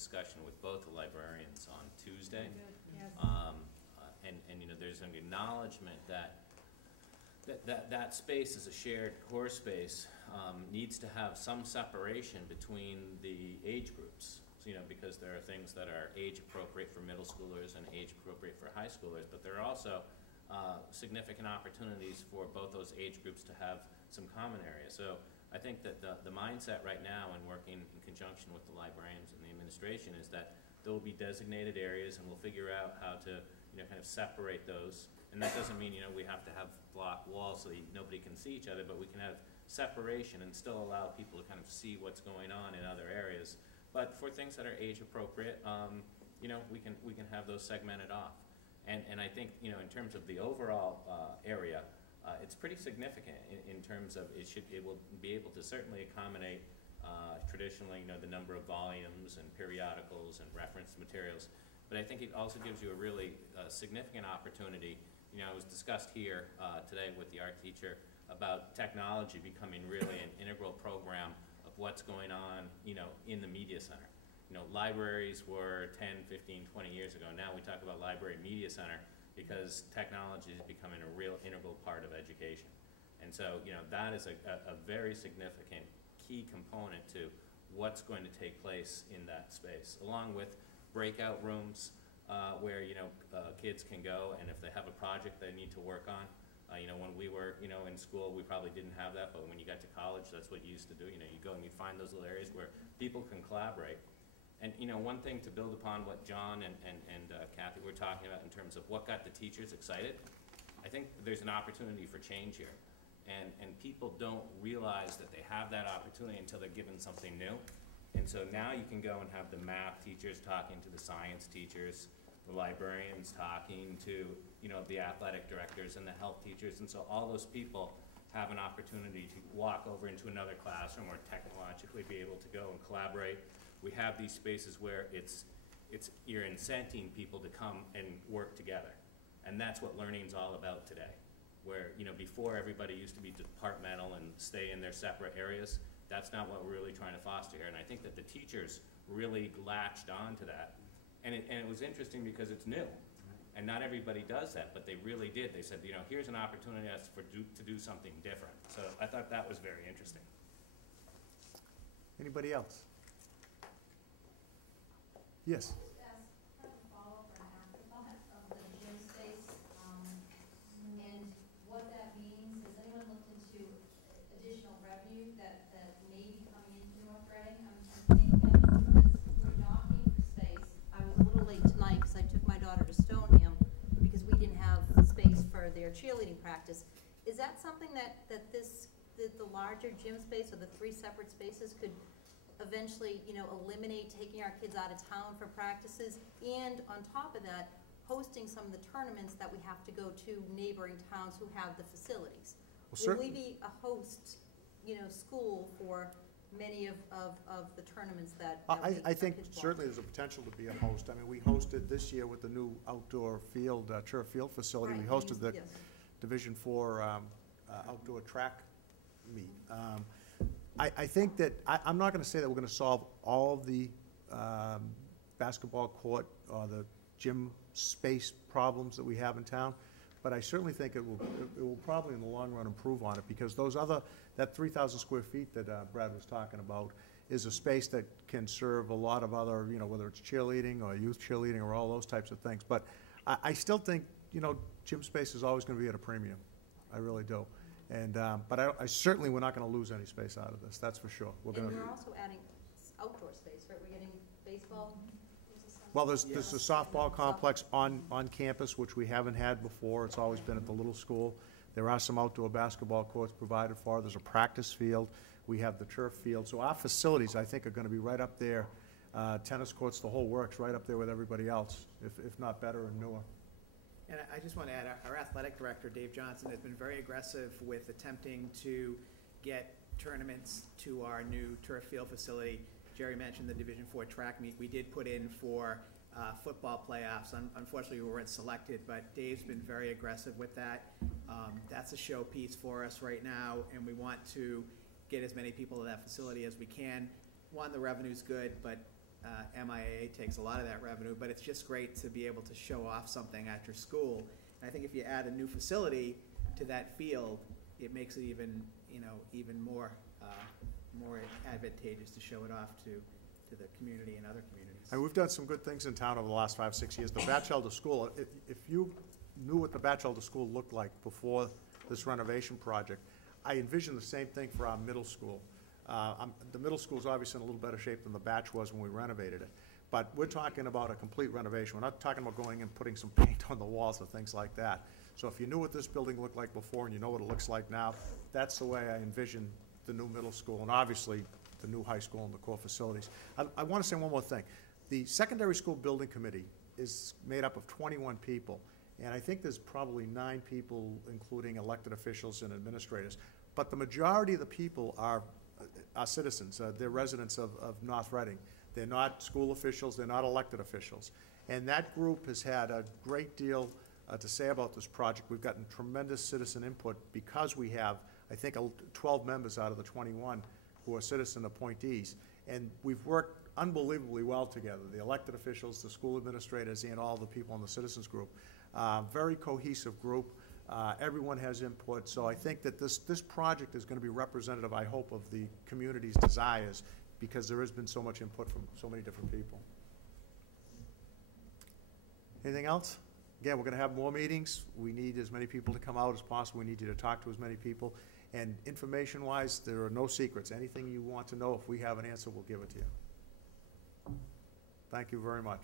discussion with both the librarians on Tuesday. Yes. And you know, there's an acknowledgement that space is a shared core space, needs to have some separation between the age groups. So, you know, because there are things that are age appropriate for middle schoolers and age appropriate for high schoolers, but there are also significant opportunities for both those age groups to have some common areas. So I think that the mindset right now, and working in conjunction with the librarians and the administration, is that there will be designated areas, and we'll figure out how to, you know, kind of separate those. And that doesn't mean, you know, we have to have block walls so that nobody can see each other, but we can have separation and still allow people to kind of see what's going on in other areas. But for things that are age appropriate, you know, we can have those segmented off. And I think, you know, in terms of the overall area, it's pretty significant in terms of it will be able to certainly accommodate traditionally, you know, the number of volumes and periodicals and reference materials. But I think it also gives you a really significant opportunity. You know, it was discussed here today with the art teacher about technology becoming really an integral program of what's going on, you know, in the media center. You know, libraries were 10, 15, 20 years ago. Now we talk about library media center because technology is becoming a real integral part of education. And so, you know, that is a very significant key component to what's going to take place in that space, along with breakout rooms where, you know, kids can go, and if they have a project they need to work on. You know, when we were, you know, in school, we probably didn't have that, but when you got to college, that's what you used to do. You know, you go and you find those little areas where people can collaborate. And, you know, one thing to build upon what John and Kathy were talking about in terms of what got the teachers excited, I think there's an opportunity for change here. And people don't realize that they have that opportunity until they're given something new. And so now you can go and have the math teachers talking to the science teachers, the librarians talking to, you know, the athletic directors and the health teachers. And so all those people have an opportunity to walk over into another classroom or technologically be able to go and collaborate. We have these spaces where you're incenting people to come and work together. And that's what learning's all about today. Where, you know, before everybody used to be departmental and stay in their separate areas. That's not what we're really trying to foster here. And I think that the teachers really latched on to that. And it was interesting because it's new. And not everybody does that, but they really did. They said, you know, here's an opportunity to do something different. So I thought that was very interesting. Anybody else? Yes. Kind of a follow-up or an afterthought of the gym space and what that means. Has anyone looked into additional revenue that may be coming into North Reading? I'm thinking because we're knocking for space. I was a little late tonight because I took my daughter to Stoneham because we didn't have space for their cheerleading practice. Is that something that the larger gym space or the 3 separate spaces could eventually, you know, eliminate taking our kids out of town for practices, and on top of that, hosting some of the tournaments that we have to go to neighboring towns who have the facilities? Will we be a host, you know, school for many of the tournaments that I think certainly there's a potential to be a host. I mean, we hosted this year with the new outdoor field, turf field facility. Right. We hosted the Division IV outdoor track meet. I think that I'm not going to say that we're going to solve all of the basketball court or the gym space problems that we have in town, but I certainly think it will probably in the long run improve on it, because that 3,000 square feet that Brad was talking about is a space that can serve a lot of other, you know, whether it's cheerleading or youth cheerleading or all those types of things. But I still think, you know, gym space is always going to be at a premium. I really do. And but I certainly we're not going to lose any space out of this. That's for sure. We're also adding outdoor space, right? We're getting baseball. Well, there's a softball complex on campus, which we haven't had before. It's always been at the little school. There are some outdoor basketball courts provided for. There's a practice field. We have the turf field. So our facilities, I think, are going to be right up there. Tennis courts, the whole works, right up there with everybody else, if not better and newer. And I just want to add, our athletic director, Dave Johnson, has been very aggressive with attempting to get tournaments to our new turf field facility. Jerry mentioned the Division IV track meet. We did put in for football playoffs. Unfortunately, we weren't selected, but Dave's been very aggressive with that. That's a showpiece for us right now, and we want to get as many people to that facility as we can. One, the revenue's good, but MIAA takes a lot of that revenue, but it's just great to be able to show off something at your school. And I think if you add a new facility to that field, it makes it even, even more advantageous to show it off to the community and other communities. And we've done some good things in town over the last 5, 6 years. The Batchelder School, if you knew what the Batchelder School looked like before this renovation project, I envision the same thing for our middle school. The middle school is obviously in a little better shape than the Batch was when we renovated it. But we're talking about a complete renovation. We're not talking about going and putting some paint on the walls or things like that. So if you knew what this building looked like before and you know what it looks like now, that's the way I envision the new middle school and obviously the new high school and the core facilities. I want to say one more thing. The Secondary School Building Committee is made up of 21 people. And I think there's probably 9 people, including elected officials and administrators. But the majority of the people are citizens. They're residents of North Reading. They're not school officials. They're not elected officials. And that group has had a great deal to say about this project. We've gotten tremendous citizen input because we have, I think, 12 members out of the 21 who are citizen appointees. And we've worked unbelievably well together, the elected officials, the school administrators, and all the people in the citizens group. Very cohesive group. Everyone has input, so I think that this project is going to be representative, I hope, of the community's desires, because there has been so much input from so many different people. Anything else? Again, we're going to have more meetings. We need as many people to come out as possible. We need you to talk to as many people. And information-wise, there are no secrets. Anything you want to know, if we have an answer, we'll give it to you. Thank you very much.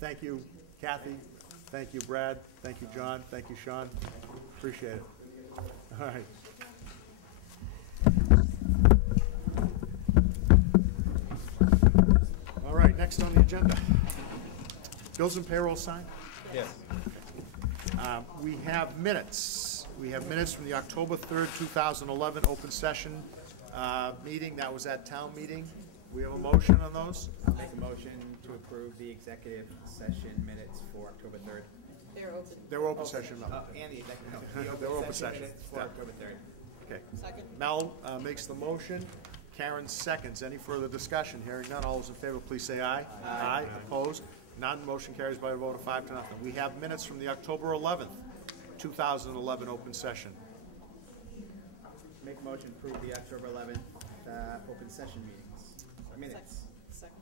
Thank you, Kathy. Thank you, Brad. Thank you, John. Thank you, Sean. Appreciate it. All right. All right, next on the agenda. Bills and payroll signed? Yes. We have minutes. We have minutes from the October 3rd, 2011 open session meeting. That was at town meeting. We have a motion on those? I'll make a motion to approve the executive session minutes for October 3rd. They're open. They were open session. And the executive, They were open session session. minutes for Yeah. October 3rd. Okay. Second. Mel makes the motion. Karen seconds. Any further discussion? Hearing none. All those in favor, please say aye. Aye. Opposed? None. Motion carries by a vote of 5 to nothing. We have minutes from the October 11th, 2011 open session. Make a motion to approve the October 11th open session meetings. Minutes. Second.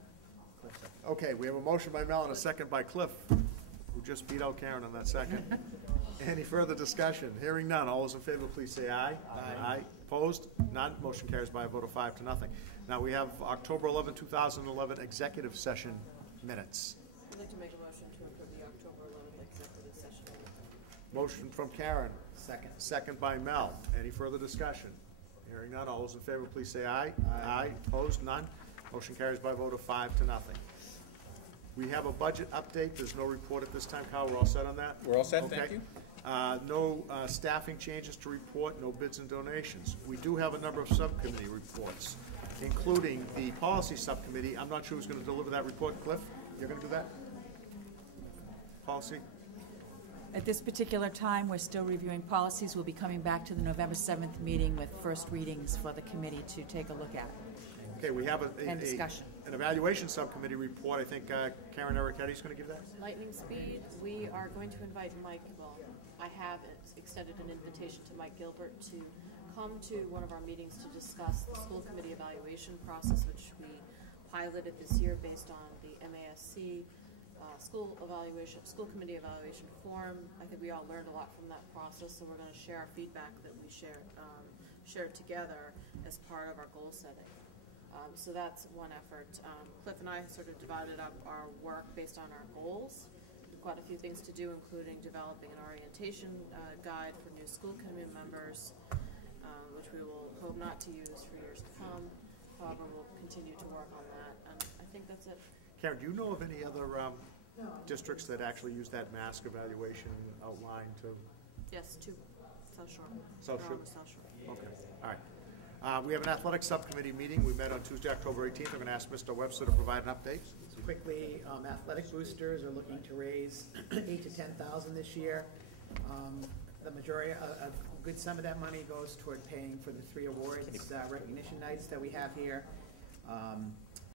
Okay, we have a motion by Mel and a second by Cliff, who just beat out Karen on that second. Any further discussion? Hearing none. All those in favor, please say aye. Aye. Opposed? None. Motion carries by a vote of 5 to nothing. Now we have October 11, 2011 executive session minutes. I'd like to make a motion to approve the October 11th executive session minutes. Motion from Karen. Second. Second by Mel. Any further discussion? Hearing none. All those in favor, please say aye. Aye. Opposed? None. Motion carries by a vote of 5 to nothing. We have a budget update. There's no report at this time. Kyle, we're all set on that? We're all set, thank Okay. you. No staffing changes to report, no bids and donations. We do have a number of subcommittee reports, including the policy subcommittee. I'm not sure who's going to deliver that report. Cliff, you're going to do that? Policy? At this particular time, we're still reviewing policies. We'll be coming back to the November 7th meeting with first readings for the committee to take a look at. Okay, we have And discussion. an evaluation subcommittee report. I think Karen Ericketti's going to give that? Lightning speed, we are going to invite Mike, well, I have extended an invitation to Mike Gilbert to come to one of our meetings to discuss the school committee evaluation process, which we piloted this year based on the MASC school committee evaluation form. I think we all learned a lot from that process, so we're going to share our feedback that we shared together as part of our goal setting. So that's one effort. Cliff and I sort of divided up our work based on our goals. We've got a few things to do, including developing an orientation guide for new school committee members, which we will hope not to use for years to come. However, we'll continue to work on that, and I think that's it. Karen, do you know of any other districts that actually use that mask evaluation outline to? Yes, two. South Shore. South They're Shore? on the South Shore. Okay, all right. We have an athletic subcommittee meeting. We met on Tuesday, October 18th. I'm going to ask Mr. Webster to provide an update. Quickly, athletic boosters are looking to raise 8,000 to 10,000 this year. The majority, a good sum of that money goes toward paying for the 3 awards recognition nights that we have here.